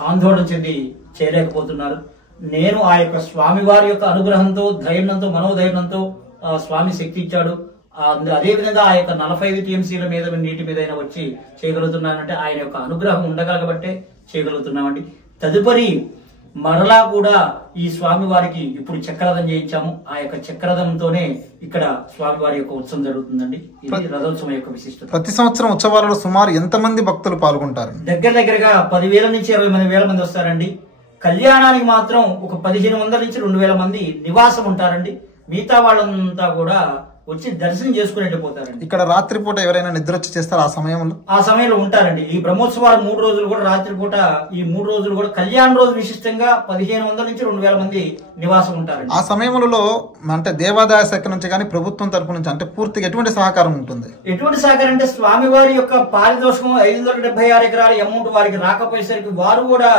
ఆందోళన చెంది చేయలేకపోతున్నారు. నేను ఆ యొక్క స్వామివారి యొక్క అనుగ్రహంతో, ధైర్యంతో, మనోధైర్యంతో స్వామి శక్తి ఇచ్చాడు. అదే విధంగా ఆ యొక్క 45 TMCల మీద నీటి మీద వచ్చి చేయగలుగుతున్నానంటే ఆయన యొక్క అనుగ్రహం ఉండగలగబట్టే చేయగలుగుతున్నామండి. తదుపరి మరలా కూడా ఈ స్వామి వారికి ఇప్పుడు చక్రరథం చేయించాము. ఆ యొక్క చక్రరథంతోనే ఇక్కడ స్వామి వారి యొక్క ఉత్సవం జరుగుతుందండి. ఇది రథోత్సవం యొక్క విశిష్టత. ప్రతి సంవత్సరం ఉత్సవాలలో సుమారు ఎంతమంది భక్తులు పాల్గొంటారు? దగ్గరగా 10,000 నుంచి 20,000 మంది వస్తారండి. కళ్యాణానికి మాత్రం ఒక 1,500 నుంచి 2,000 మంది నివాసం ఉంటారండి. మిగతా వాళ్ళంతా కూడా వచ్చి దర్శనం చేసుకునేట్టు పోతారండి. ఇక్కడ రాత్రిపూట ఎవరైనా నిద్ర వచ్చి చేస్తారు ఆ సమయంలో ఉంటారండి. ఈ బ్రహ్మోత్సవాలు 3 రోజులు కూడా రాత్రిపూట, ఈ 3 రోజులు కూడా కళ్యాణ రోజు విశిష్టంగా 1,500 నుంచి 2,000 మంది నివాసం ఉంటారండి. ఆ సమయంలో అంటే దేవాదాయ శాఖ నుంచి కానీ ప్రభుత్వం తరపు నుంచి అంటే పూర్తిగా ఎటువంటి సహకారం ఉంటుంది? ఎటువంటి సహకారం అంటే స్వామివారి యొక్క పారితోషికం 576 ఎకరాల అమౌంట్ వారికి రాకపోయేసరికి వారు కూడా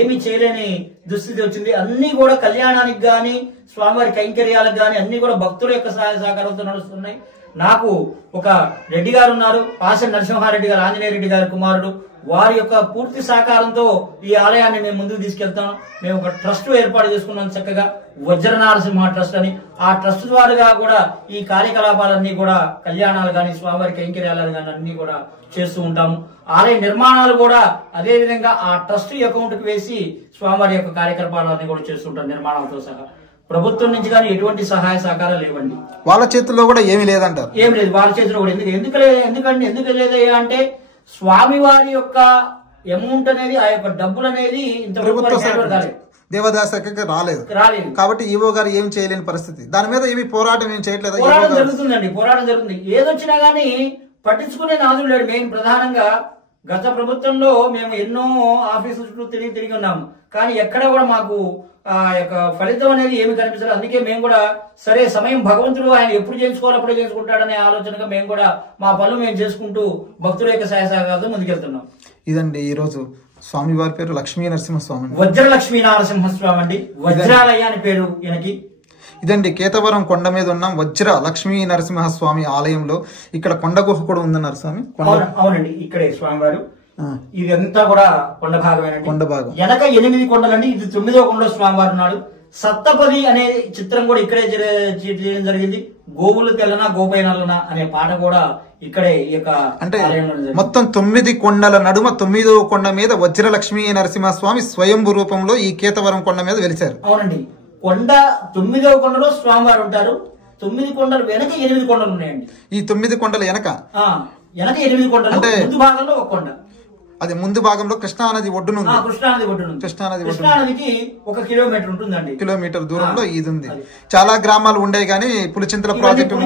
ఏమీ చేయలేని దుస్థితి వచ్చింది. అన్ని కూడా కళ్యాణానికి గాని స్వామివారి కైంకర్యాలకు గాని అన్ని కూడా భక్తుల యొక్క సహాయ సహకారంతో నడుస్తున్నాయి. నాకు ఒక రెడ్డి గారు ఉన్నారు, పాసెం నరసింహారెడ్డి గారు, ఆంజనేయ రెడ్డి గారి కుమారుడు. వారి యొక్క పూర్తి సహకారంతో ఈ ఆలయాన్ని మేము ముందుకు తీసుకెళ్తాం. మేము ఒక ట్రస్ట్ ఏర్పాటు చేసుకున్నాం చక్కగా, వజ్ర నరసింహ ట్రస్ట్ అని. ఆ ట్రస్ట్ ద్వారా కూడా ఈ కార్యకలాపాలన్నీ కూడా, కళ్యాణాలు కానీ, స్వామివారి కైంకర్యాలు కానీ అన్ని కూడా చేస్తూ ఉంటాము. ఆలయ నిర్మాణాలు కూడా అదే విధంగా ఆ ట్రస్ట్ అకౌంట్ కి వేసి స్వామివారి యొక్క కార్యకలాపాలన్నీ కూడా చేస్తుంటాం, నిర్మాణాలతో సహా. ప్రభుత్వం నుంచి కానీ ఎటువంటి సహాయ సహకారాలు లేవండి. వాళ్ళ చేతుల్లో కూడా ఏమీ లేదంటారు? ఏమి లేదు వాళ్ళ చేతిలో కూడా. ఎందుకు లేదయ్యా అంటే స్వామివారి యొక్క అమౌంట్ అనేది, ఆ యొక్క డబ్బులు అనేది దేవదాస రాలేదు కాబట్టి ఈవో గారు ఏం చేయలేని పరిస్థితి. దాని మీద ఏమి పోరాటం ఏం చేయట్లేదు? పోరాటం జరుగుతుందండి, పోరాటం జరుగుతుంది. ఏదొచ్చినా గానీ పట్టించుకునే నాదులు లేడు. మేము ప్రధానంగా గత ప్రభుత్వంలో మేము ఎన్నో ఆఫీసుల చుట్టూ తిరిగి ఉన్నాము, కానీ ఎక్కడ కూడా మాకు ఆ యొక్క ఫలితం అనేది ఏమి కనిపించలేదు. అందుకే మేము కూడా సరే సమయం భగవంతుడు ఆయన ఎప్పుడు చేయించుకోవాలి అప్పుడే చేసుకుంటాడనే ఆలోచనగా మేము కూడా మా పనులు మేము చేసుకుంటూ భక్తుల యొక్క సహాయ సహకారంతో ముందుకెళ్తున్నాం. ఇదండి ఈ రోజు స్వామివారి పేరు లక్ష్మీ నరసింహస్వామి, వజ్ర లక్ష్మీ నరసింహస్వామి అండి. వజ్రాలయ అని పేరు ఈయనకి. ఇదండి కేతవరం కొండ మీద ఉన్నాం, వజ్ర లక్ష్మీ నరసింహస్వామి ఆలయంలో. ఇక్కడ కొండ గుహ కూడా ఉందన్నారు స్వామి. అవునండి, ఇక్కడే స్వామివారు. ఇదంతా కూడా కొండ భాగమేనండి. కొండ భాగం వెనక 8 కొండలండి. ఇది 9వ కొండలో స్వామివారు ఉన్నాడు. సప్తపది అనే చిత్రం కూడా ఇక్కడే చేయడం జరిగింది. గోవులు తెల్లన గోపై నల్లన అనే పాట కూడా ఇక్కడే ఈ యొక్క అంటే మొత్తం 9 కొండల నడుమ 9వ కొండ మీద వజ్ర లక్ష్మీ నరసింహస్వామి స్వయంభూ రూపంలో ఈ కేతవరం కొండ మీద వెలిశారు. అవునండి, కొండ 9వ కొండలో స్వామివారు ఉంటారు. 9 కొండలు వెనక 8 కొండలు ఉన్నాయండి. ఈ 9 కొండలు వెనక 8 కొండలు, ముందు భాగంలో ఒక కొండ. అది ముందు భాగంలో కృష్ణానది ఒడ్డును, కృష్ణానదికి 1 కిలోమీటర్ ఉంటుందండి. కిలోమీటర్ దూరంలో ఇది ఉంది. చాలా గ్రామాలు ఉండే గానీ పులిచింతల ప్రాజెక్టు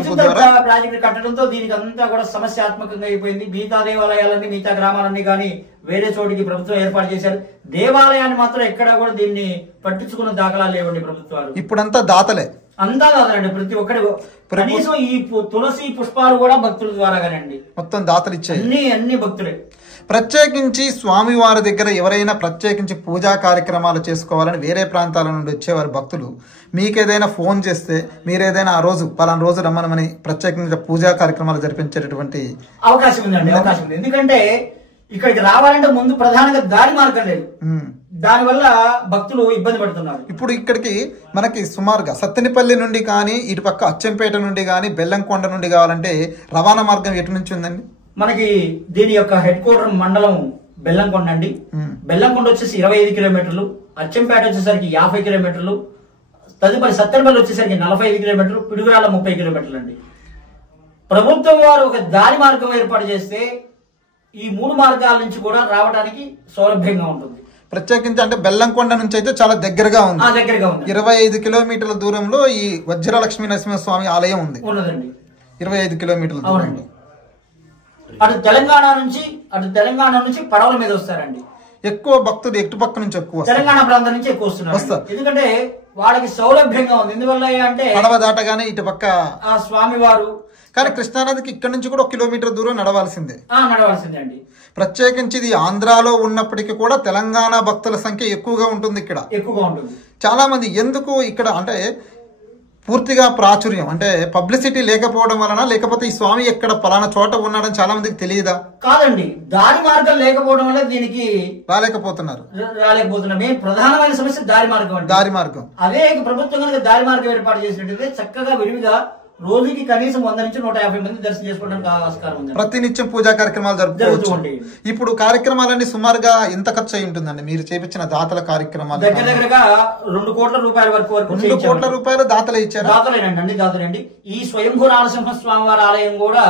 కట్టడంతో దీనికి అంతా కూడా సమస్యాత్మకంగా అయిపోయింది. మిగతా దేవాలయాలన్నీ, మిగతా గ్రామాలన్నీ కానీ వేరే చోటికి ప్రభుత్వం ఏర్పాటు చేశారు. దేవాలయాన్ని మాత్రం ఎక్కడా కూడా దీన్ని పట్టించుకున్న దాఖలాలు లేవండి ప్రభుత్వాలు. ఇప్పుడంతా దాతలే, అంతా దాతలండి. ప్రతి ఒక్కటి కనీసం ఈ తులసి పుష్పాలు కూడా భక్తుల ద్వారాగానండి. మొత్తం దాతలు ఇచ్చాయి, అన్ని భక్తులే. ప్రత్యేకించి స్వామివారి దగ్గర ఎవరైనా ప్రత్యేకించి పూజా కార్యక్రమాలు చేసుకోవాలని వేరే ప్రాంతాల నుండి వచ్చేవారు భక్తులు మీకేదైనా ఫోన్ చేస్తే మీరేదైనా ఆ రోజు పలానా రోజు రమ్మనమని ప్రత్యేకంగా పూజా కార్యక్రమాలు జరిపించేటటువంటి అవకాశం ఉందండి. అవకాశం ఉంది. ఎందుకంటే ఇక్కడికి రావాలంటే ముందు ప్రధానంగా దారి మార్గం లేదు, దానివల్ల భక్తులు ఇబ్బంది పడుతున్నారు. ఇప్పుడు ఇక్కడికి మనకి సుమారుగా సత్తెనపల్లి నుండి కానీ ఇటు పక్క అచ్చంపేట నుండి కానీ బెల్లంకొండ నుండి కావాలంటే రవాణా మార్గం ఎటు నుంచి ఉందండి? మనకి దీని యొక్క హెడ్ క్వార్టర్ మండలం బెల్లంకొండ అండి. బెల్లంకొండ వచ్చేసి 25 కిలోమీటర్లు, అచ్చంపేట వచ్చేసరికి 50 కిలోమీటర్లు, తదుపరి సత్తెనపల్లి వచ్చేసరికి 45 కిలోమీటర్లు, పిడుగురాల 30 కిలోమీటర్లు అండి. ప్రభుత్వం వారు ఒక దారి మార్గం ఏర్పాటు చేస్తే ఈ 3 మార్గాల నుంచి కూడా రావడానికి సౌలభ్యంగా ఉంటుంది. ప్రత్యేకించి అంటే బెల్లంకొండ నుంచి అయితే చాలా దగ్గరగా ఉంది. 25 కిలోమీటర్ల దూరంలో ఈ వజ్ర లక్ష్మీ నరసింహస్వామి ఆలయం ఉంది. 25 కిలోమీటర్ల దూరంలో. అటు తెలంగాణ నుంచి పడవల మీద వస్తారండి. ఎక్కువ భక్తులు ఎటు పక్క నుంచి ఎక్కువ తెలంగాణ ప్రాంతం నుంచి ఎక్కువ వస్తున్నారు. ఎందుకంటే వాళ్ళకి సౌలభ్యంగా ఉంది. ఎందువల్ల అంటే పడవ దాటగానే ఇటు పక్క ఆ స్వామివారు. కానీ కృష్ణానదికి ఇక్కడ నుంచి కూడా 1 కిలోమీటర్ దూరం నడవాల్సిందే అండి. ప్రత్యేకించి ఇది ఆంధ్రాలో ఉన్నప్పటికీ కూడా తెలంగాణ భక్తుల సంఖ్య ఎక్కువగా ఉంటుంది. ఇక్కడ ఎక్కువగా ఉంటుంది. చాలా మంది ఎందుకు ఇక్కడ అంటే పూర్తిగా ప్రాచుర్యం అంటే పబ్లిసిటీ లేకపోవడం వలన, లేకపోతే ఈ స్వామి ఎక్కడ పలానా చోట ఉన్నాడని చాలా మందికి తెలియదా? కాదండి, దారి మార్గం లేకపోవడం వల్ల దీనికి రాలేకపోతున్నారు. మెయిన్ ప్రధానమైన సమస్య దారి మార్గం. అదే ప్రభుత్వం కనుక దారి మార్గం ఏర్పాటు చేసినట్టయితే చక్కగా విరివిగా రోజుకి కనీసం 100 నుంచి 150 మంది దర్శనం చేసుకోవడానికి ఆస్కారం ఉంది. ప్రతినిత్యం పూజా కార్యక్రమాలు జరుపుకోవచ్చు. ఇప్పుడు కార్యక్రమాలన్నీ సుమారుగా ఎంత ఖర్చు అయి ఉంటుందండి మీరు చేపించిన దాతల కార్యక్రమాలు? దగ్గరగా 2 కోట్ల రూపాయల వరకు 2 కోట్ల రూపాయలు దాతలే ఇచ్చారు. దాతలేనండి. ఈ స్వయంభూ నరసింహ స్వామి వారి ఆలయం కూడా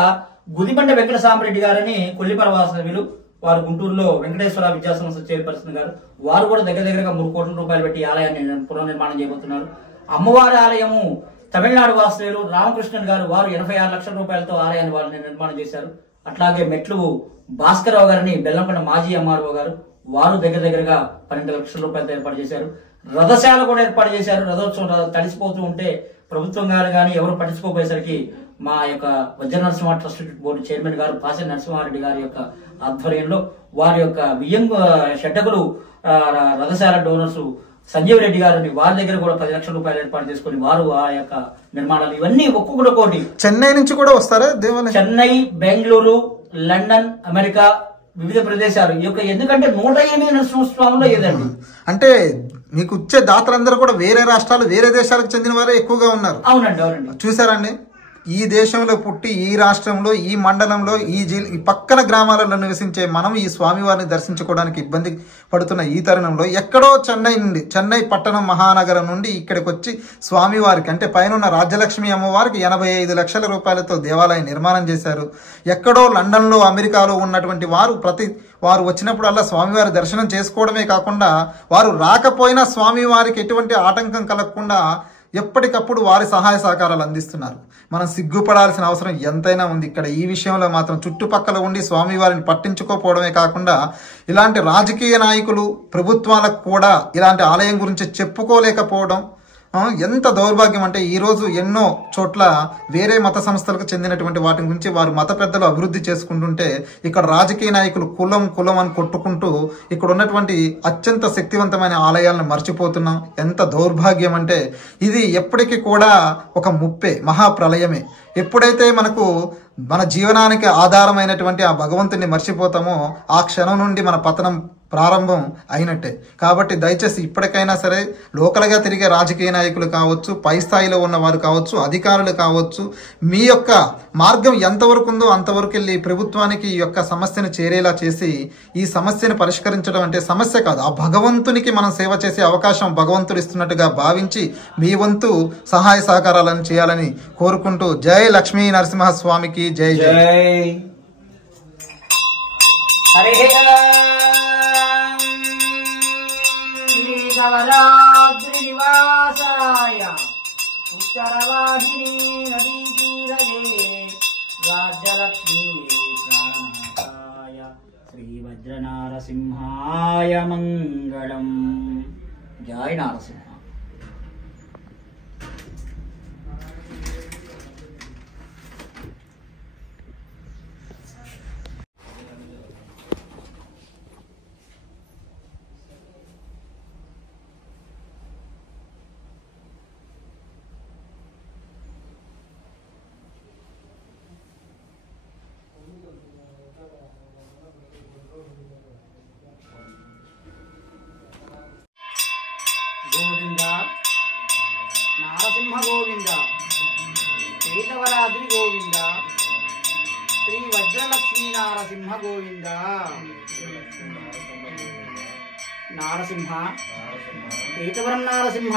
గుదిబండ వెంకట సాంబరెడ్డి గారని కొల్లిపర వాసవిలు, వారు గుంటూరులో వెంకటేశ్వర విద్యా సంస్థ చైర్పర్సన్ గారు, వారు కూడా దగ్గరగా 3 కోట్ల రూపాయలు పెట్టి ఆలయాన్ని పునర్నిర్మాణం చేయబోతున్నారు. అమ్మవారి ఆలయము తమిళనాడు వాస్తవ్యులు రామకృష్ణన్ గారు, వారు 86 లక్షల రూపాయలతో ఆలయాన్ని వాళ్ళని నిర్మాణం చేశారు. అట్లాగే మెట్లు భాస్కరరావు గారిని బెల్లంకొండ మాజీ ఎంఆర్ఓ గారు, వారు దగ్గరగా 12 లక్షల రూపాయలతో ఏర్పాటు చేశారు. రథశాల కూడా ఏర్పాటు చేశారు. రథోత్సవం తడిసిపోతూ ఉంటే ప్రభుత్వం గారు కానీ ఎవరు పట్టించుకోపోయేసరికి మా యొక్క వజ్ర నరసింహ ట్రస్ట్ బోర్డు చైర్మన్ గారు పాసెం నరసింహారెడ్డి గారి యొక్క ఆధ్వర్యంలో వారి యొక్క బియ్యం షడ్డకులు రథశాల డోనర్స్ సంజీవ్ రెడ్డి గారిని వారి దగ్గర కూడా 10 లక్షల రూపాయలు ఏర్పాటు చేసుకుని వారు ఆ యొక్క నిర్మాణాలు ఇవన్నీ ఒక్కొక్కటి చెన్నై నుంచి కూడా వస్తారా దేవాలయం? చెన్నై, బెంగళూరు, లండన్, అమెరికా, వివిధ ప్రదేశాలు. ఈ యొక్క ఎందుకంటే 108 సంవత్సరంలో ఏదండి అంటే మీకు వచ్చే దాతలందరూ కూడా వేరే రాష్ట్రాలు వేరే దేశాలకు చెందిన వారే ఎక్కువగా ఉన్నారు. అవునండి. చూసారండి, ఈ దేశంలో పుట్టి ఈ రాష్ట్రంలో ఈ మండలంలో ఈ పక్కన గ్రామాలలో నివసించే మనం ఈ స్వామివారిని దర్శించుకోవడానికి ఇబ్బంది పడుతున్న ఈ తరుణంలో ఎక్కడో చెన్నై పట్టణం మహానగరం నుండి ఇక్కడికి వచ్చి స్వామివారికి అంటే పైన రాజ్యలక్ష్మి అమ్మవారికి 85 లక్షల రూపాయలతో దేవాలయం నిర్మాణం చేశారు. ఎక్కడో లండన్లో అమెరికాలో ఉన్నటువంటి వారు వచ్చినప్పుడల్లా స్వామివారి దర్శనం చేసుకోవడమే కాకుండా వారు రాకపోయినా స్వామివారికి ఎటువంటి ఆటంకం కలగకుండా ఎప్పటికప్పుడు వారి సహాయ సహకారాలు అందిస్తున్నారు. మనం సిగ్గుపడాల్సిన అవసరం ఎంతైనా ఉంది. ఇక్కడ ఈ విషయంలో మాత్రం చుట్టుపక్కల ఉండి స్వామివారిని పట్టించుకోకపోవడమే కాకుండా ఇలాంటి రాజకీయ నాయకులు ప్రభుత్వాలకు కూడా ఇలాంటి ఆలయం గురించి చెప్పుకోలేకపోవడం ఎంత దౌర్భాగ్యం అంటే ఈరోజు ఎన్నో చోట్ల వేరే మత సంస్థలకు చెందినటువంటి వాటి గురించి వారు మత పెద్దలు అభివృద్ధి చేసుకుంటుంటే ఇక్కడ రాజకీయ నాయకులు కులం అని కొట్టుకుంటూ ఇక్కడ ఉన్నటువంటి అత్యంత శక్తివంతమైన ఆలయాలను మర్చిపోతున్నాం. ఎంత దౌర్భాగ్యం అంటే ఇది ఎప్పటికీ కూడా ఒక ముప్పే, మహాప్రళయమే. ఎప్పుడైతే మన జీవనానికి ఆధారమైనటువంటి ఆ భగవంతుని మర్చిపోతామో ఆ క్షణం నుండి మన పతనం ప్రారంభం అయినట్టే. కాబట్టి దయచేసి ఇప్పటికైనా సరే లోకల్గా తిరిగే రాజకీయ నాయకులు కావచ్చు, పై స్థాయిలో ఉన్నవారు కావచ్చు, అధికారులు కావచ్చు, మీ యొక్క మార్గం ఎంతవరకు ఉందో అంతవరకు వెళ్ళి ప్రభుత్వానికి ఈ యొక్క సమస్యను చేరేలా చేసి ఈ సమస్యను పరిష్కరించడం అంటే సమస్య కాదు, ఆ భగవంతునికి మనం సేవ చేసే అవకాశం భగవంతుడు ఇస్తున్నట్టుగా భావించి మీ వంతు సహాయ సహకారాలను చేయాలని కోరుకుంటూ జై లక్ష్మీ నరసింహస్వామికి జై జై. నవరాత్రి నివాసాయ ఉత్తరవాహిని నదీ తీరజే రాజ్యలక్ష్మీ ప్రాణనాథాయ శ్రీ వజ్రనారసింహాయ మంగళం. జై నారసింహ. గోవింద నారసింహ గోవింద, కేశవరాద్రి గోవింద, శ్రీ వజ్రలక్ష్మీ నారసింహ గోవింద. నారసింహ, కేశవరం నారసింహ,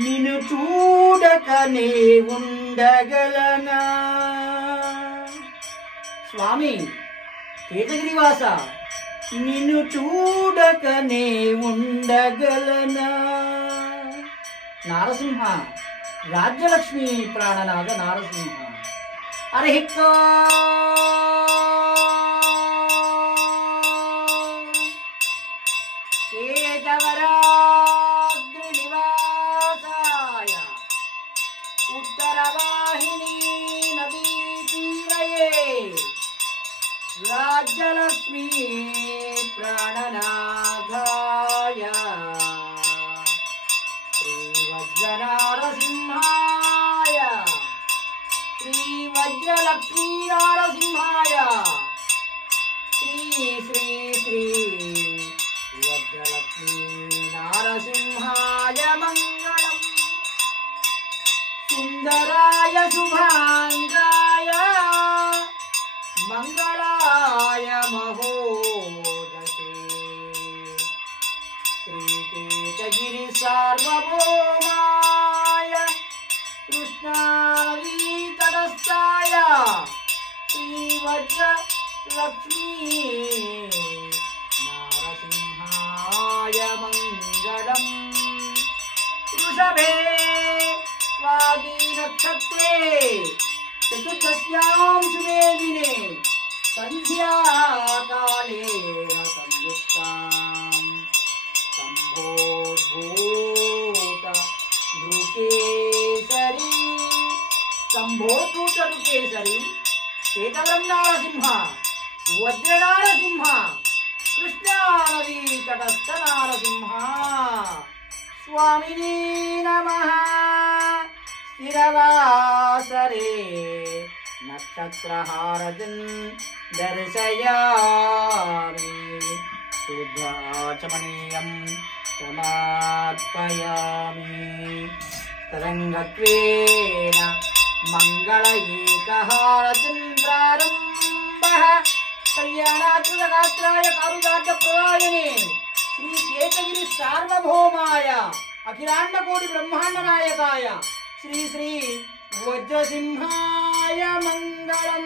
నిన్ను చూడకనే ఉండగలనా. స్వామి కేశగిరివాస, నిన్ను చూడకనే ఉండగలనా. నారసింహ, రాజ్యలక్ష్మి ప్రాణనాథ నారసింహ. అరే కేశవరాద్రి నివాసాయ ఉత్తరవాహిని నదీ తీరయే రాజ్యలక్ష్మీ ప్రాణనాథాయ శ్రీ వజ్రనారసింహాయ శ్రీ వజ్రలక్ష్మీ నారసింహాయ శ్రీ శ్రీ శ్రీ వజ్రలక్ష్మీ నారసింహాయ మంగళం. సుందరాయ శుభాంగాయ మంగళాయ మహోదశే శ్రీకేతగిరి సార్వభౌమాయ కృష్ణానదీతటస్థాయ శ్రీవజ్ర లక్ష్మీ నారసింహాయ మంగళం. వృషభే స్వాతి నక్షత్రే చతుర్దశ్యాం శుభే దినే సంధ్యాకాలేన సంయుక్తాం సంభోద్భూత నృకేసరి సంభోద్భూత నృకేసరి కేశవరం నారసింహ వజ్రనారసింహ కృష్ణానదీ తటస్థ నారసింహ స్వామిని నమః స్థిరవాసరే నక్షత్రహారతిన్ దర్శయామి శుద్ధాచమనీయం సమర్పయామి తరంగత్వేన మంగళ ఏకహారతిన్ ప్రారంభః కళ్యాణాత్మకాత్రాయ కారుదార్య ప్రదాయనే శ్రీ కేతగిరి సార్వభౌమాయ అఖిలాండకోటి బ్రహ్మాండ నాయకాయ శ్రీ శ్రీ వజ్రసింహాయ మంగళం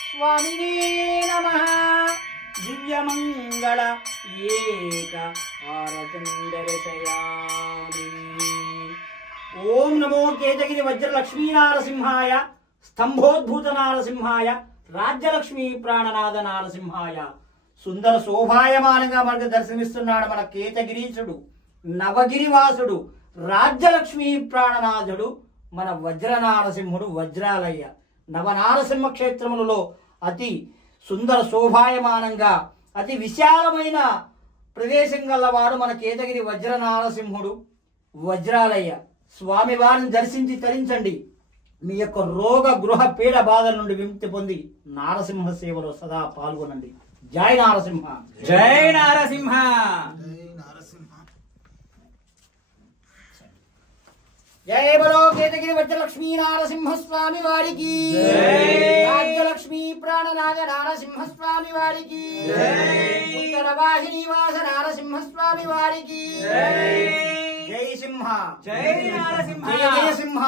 స్వామినే నమః దివ్యమంగళ ఏక హారతిం దర్శయామి. ఓం నమో కేతగిరి వజ్ర లక్ష్మీ నారసింహాయ స్తంభోద్భూత నారసింహాయ రాజ్యలక్ష్మీ ప్రాణనాథ నారసింహాయ. సుందర శోభాయమానంగా మనకు దర్శనమిస్తున్నాడు మన కేతగిరీశుడు, నవగిరివాసుడు, రాజ్యలక్ష్మీ ప్రాణనాథుడు, మన వజ్రనారసింహుడు వజ్రాలయ్య. నవనారసింహ క్షేత్రములలో అతి సుందర శోభాయమానంగా అతి విశాలమైన ప్రదేశం గలవాడు మన కేతగిరి వజ్రనారసింహుడు వజ్రాలయ్య. స్వామివారిని దర్శించి తరించండి. మీ యొక్క రోగ గృహ పీడ బాధల నుండి విముక్తి పొంది నారసింహ సేవలో సదా పాల్గొనండి. జై నారసింహ, జై నారసింహ. జై బలో కేతగిరి వజ్రలక్ష్మీ నారసింహ స్వామి వారికి, రాజ్యలక్ష్మీ ప్రాణనాథ నారసింహ స్వామి వారికి, ఉత్తర వాహిని వాస నారసింహ స్వామి వారికి. జై సింహ, జై నారసింహ, జయ సింహ.